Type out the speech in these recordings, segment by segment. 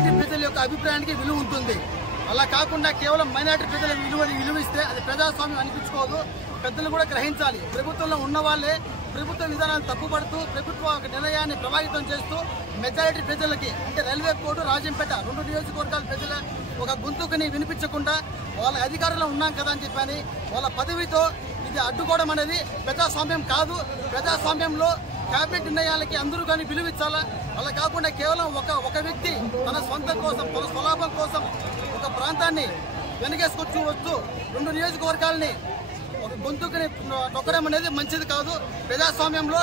Majority ప్రజల యొక్క అభిప్రాయానికి విలువ ఉంటుంది. అలా కాకుండా కేవలం మైనారిటీ ప్రజల విలువిస్తే అది ప్రజాస్వామ్యం అనిపించుకోదు. పెద్దలు కూడా గ్రహించాలి. ప్రభుత్వంలో ఉన్న వాళ్ళే ప్రభుత్వ విధానాన్ని తప్పుపడుతూ ప్రభుత్వ నిర్ణయాన్ని ప్రభావితం చేస్తూ మెజారిటీ ప్రజలకి అంటే రైల్వే కోర్టు, రాజంపేట 2 నియోజకవర్గాల ప్రజల ఒక గొంతుకుని వినిపించకుండా వాళ్ళ అధికారంలో ఉన్నాం కదా అని చెప్పని వాళ్ళ పదవితో ఇది అడ్డుకోవడం అనేది ప్రజాస్వామ్యం కాదు. ప్రజాస్వామ్యంలో క్యాబినెట్ నిర్ణయాలకి అందరూ కానీ విలువించాలా. అలా కాకుండా కేవలం ఒక వ్యక్తి తన సొంతం కోసం, తన స్వలాభం కోసం ఒక ప్రాంతాన్ని వెనకేసుకొచ్చి వస్తూ 2 నియోజకవర్గాలని ఒక గొంతుకుని నొక్కడం అనేది మంచిది కాదు. ప్రజాస్వామ్యంలో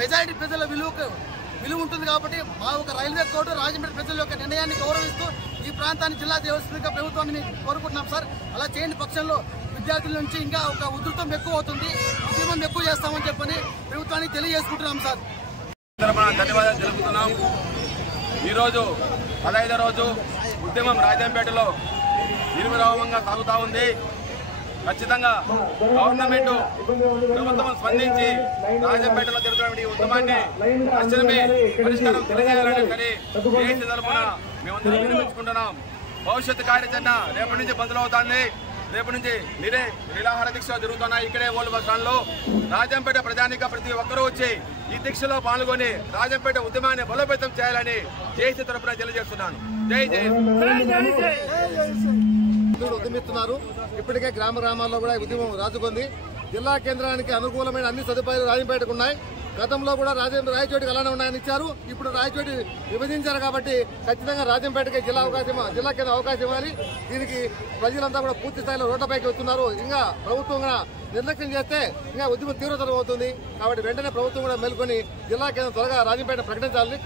మెజారిటీ ప్రజల విలువ ఉంటుంది కాబట్టి మా ఒక రైల్వే కోర్టు, రాజమండ్రి ప్రజల యొక్క నిర్ణయాన్ని గౌరవిస్తూ ఈ ప్రాంతాన్ని జిల్లా చేయవలసిందిగా ప్రభుత్వాన్ని మేము కోరుకుంటున్నాం సార్. అలా చేయని పక్షంలో విద్యార్థుల నుంచి ఇంకా ఒక ఉధృతం ఎక్కువ అవుతుంది, ఉద్యమం ఎక్కువ చేస్తామని చెప్పని ప్రభుత్వానికి తెలియజేసుకుంటున్నాం సార్. ధన్యవాదాలు తెలుపుతున్నాం. ఈరోజు 15వ రోజు ఉద్యమం రాజంపేటలో నిర్విరామంగా సాగుతూ ఉంది. ఖచ్చితంగా గవర్నమెంట్ ప్రభుత్వం స్పందించి రాజంపేటలో జరుగుతున్న ఉద్యమాన్ని తక్షణమే పరిష్కారం తెలియజేయాలని సరే దేశ తరఫున మేమందరం వినిపించుకుంటున్నాం. భవిష్యత్తు కార్యాచరణ రేపటి నుంచి బదులవుతుంది. రేపటి నుంచి నిరాహార దీక్ష జరుగుతున్నాయి ఇక్కడే ఓల్డ్ బస్ స్టాండ్ లో. రాజంపేట ప్రజానిక ప్రతి ఒక్కరూ వచ్చి ఈ దీక్షలో పాల్గొని రాజంపేట ఉద్యమాన్ని బలోపేతం చేయాలని జేఏసీ తరఫున తెలియజేస్తున్నాను. జై జై. ఉద్యమిస్తున్నారు. ఇప్పటికే గ్రామాల్లో కూడా ఉద్యమం రాజుకుంది. జిల్లా కేంద్రానికి అనుకూలమైన అన్ని సదుపాయాలు రాజంపేటకు ఉన్నాయి. గతంలో కూడా రాయచోటికి అలానే ఉన్నాయని ఇచ్చారు. ఇప్పుడు రాయచోటి విభజించారు కాబట్టి ఖచ్చితంగా రాజంపేటకి జిల్లా కేంద్ర అవకాశం ఇవ్వాలి. దీనికి ప్రజలంతా కూడా పూర్తి స్థాయిలో రోడ్లపైకి వస్తున్నారు. ఇంకా ప్రభుత్వం నిర్లక్ష్యం చేస్తే ఇంకా ఉద్యమం తీవ్రతరం అవుతుంది. కాబట్టి వెంటనే ప్రభుత్వం కూడా మేల్కొని జిల్లా కేంద్రం త్వరగా రాజంపేట ప్రకటించాలని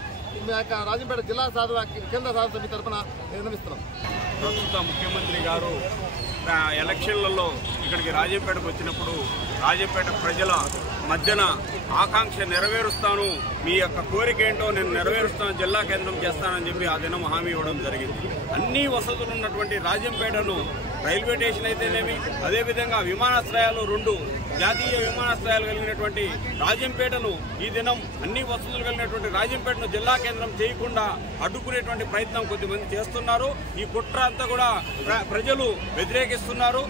రాజంపేట జిల్లా కేంద్ర సాధన సమితి తరఫున నిర్ణయిస్తున్నాం. ప్రస్తుత ముఖ్యమంత్రి గారు ఎలక్షన్లలో ఇక్కడికి రాజంపేటకు వచ్చినప్పుడు రాజంపేట ప్రజల మధ్యన ఆకాంక్ష నెరవేరుస్తాను, మీ యొక్క కోరిక ఏంటో నేను నెరవేరుస్తాను, జిల్లా కేంద్రం చేస్తానని చెప్పి ఆ దినం హామీ ఇవ్వడం జరిగింది. అన్ని వసతులు ఉన్నటువంటి రాజంపేటను రైల్వే స్టేషన్ అయితేనేమి, అదేవిధంగా విమానాశ్రయాలు 2 జాతీయ విమానాశ్రయాలు కలిగినటువంటి రాజంపేటను ఈ దినం అన్ని వసతులు కలిగినటువంటి రాజంపేటను జిల్లా కేంద్రం చేయకుండా అడ్డుకునేటువంటి ప్రయత్నం కొద్దిమంది చేస్తున్నారు. ఈ కుట్ర అంతా కూడా ప్రజలు వ్యతిరేకిస్తున్నారు.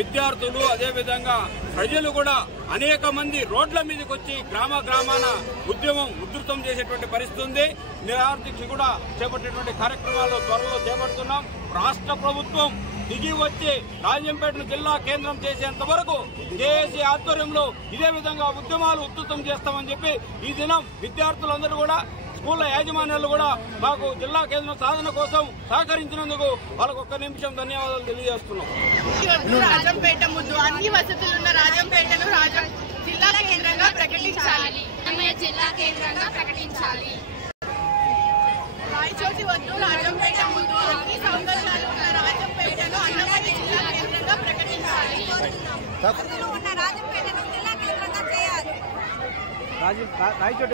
విద్యార్థులు అదేవిధంగా ప్రజలు కూడా అనేక మంది రోడ్ల మీదకి వచ్చి గ్రామాన ఉద్యమం ఉధృతం చేసేటువంటి పరిస్థితి ఉంది. నిరాహార దీక్ష కూడా చేపట్టేటువంటి కార్యక్రమాలు త్వరలో చేపడుతున్నాం. రాష్ట్ర ప్రభుత్వం దిగి వచ్చి రాజంపేటను జిల్లా కేంద్రం చేసేంత వరకు జేఏసీ ఆధ్వర్యంలో ఇదే విధంగా ఉద్యమాలు ఉధృతం చేస్తామని చెప్పి ఈ దినం విద్యార్థులందరూ కూడా, స్కూళ్ల యాజమాన్యాలు కూడా మాకు జిల్లా కేంద్రం సాధన కోసం సహకరించినందుకు వాళ్ళకు ఒక్క నిమిషం ధన్యవాదాలు తెలియజేస్తున్నాం. రాజంపేట ముందు అన్ని వసతులున్న రాజంపేటను జిల్లా కేంద్రంగా ప్రకటించాలి. జిల్లా కేంద్రంగా ప్రకటించాలి. రాయచోటి వద్దు, రాజంపేట ముందు అన్ని సౌకర్యాలు ఉన్న రాజంపేటను అన్నమయ్య జిల్లా కేంద్రంగా ప్రకటించాలి. ఉన్న రాజంపేటను జిల్లా కేంద్రంగా చేయాలి. రాయచోటి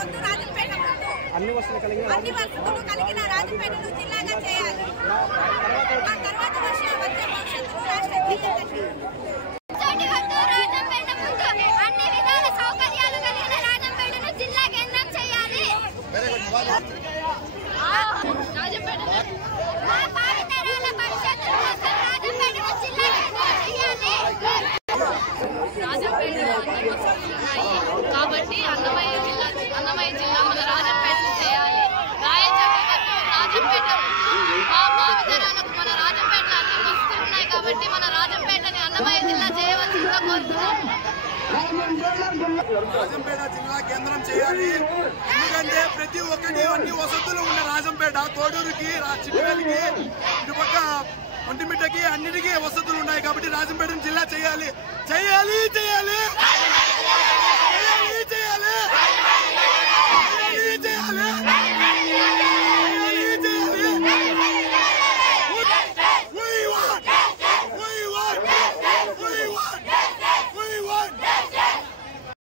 వద్దు, రాజంపేట వద్దు, అన్ని వసతులు కలిగిన రాజంపేటను జిల్లాగా చేయాలి. ఆ తర్వాత వచ్చే భవిష్యత్తులో రాష్ట్ర కాబట్టి అన్నమయ్య జిల్లా మన రాజంపేటను చేయాలి. రాజంపేట భావితరాలకు మన రాజంపేటలో అన్ని వస్తువులు ఉన్నాయి కాబట్టి మన రాజంపేటని అన్నమయ్య జిల్లా చేయవలసిందిగా కోరుతున్నాం. రాజంపేట జిల్లా కేంద్రం చేయాలి. ఎందుకంటే ప్రతి ఒక్కటి అన్ని వసతులు ఉన్న రాజంపేట, తోడూరుకి, చిట్టువేలికి, ఇటుపక్క ఒంటిమిట్టకి అన్నిటికీ వసతులు ఉన్నాయి కాబట్టి రాజంపేటను జిల్లా చేయాలి.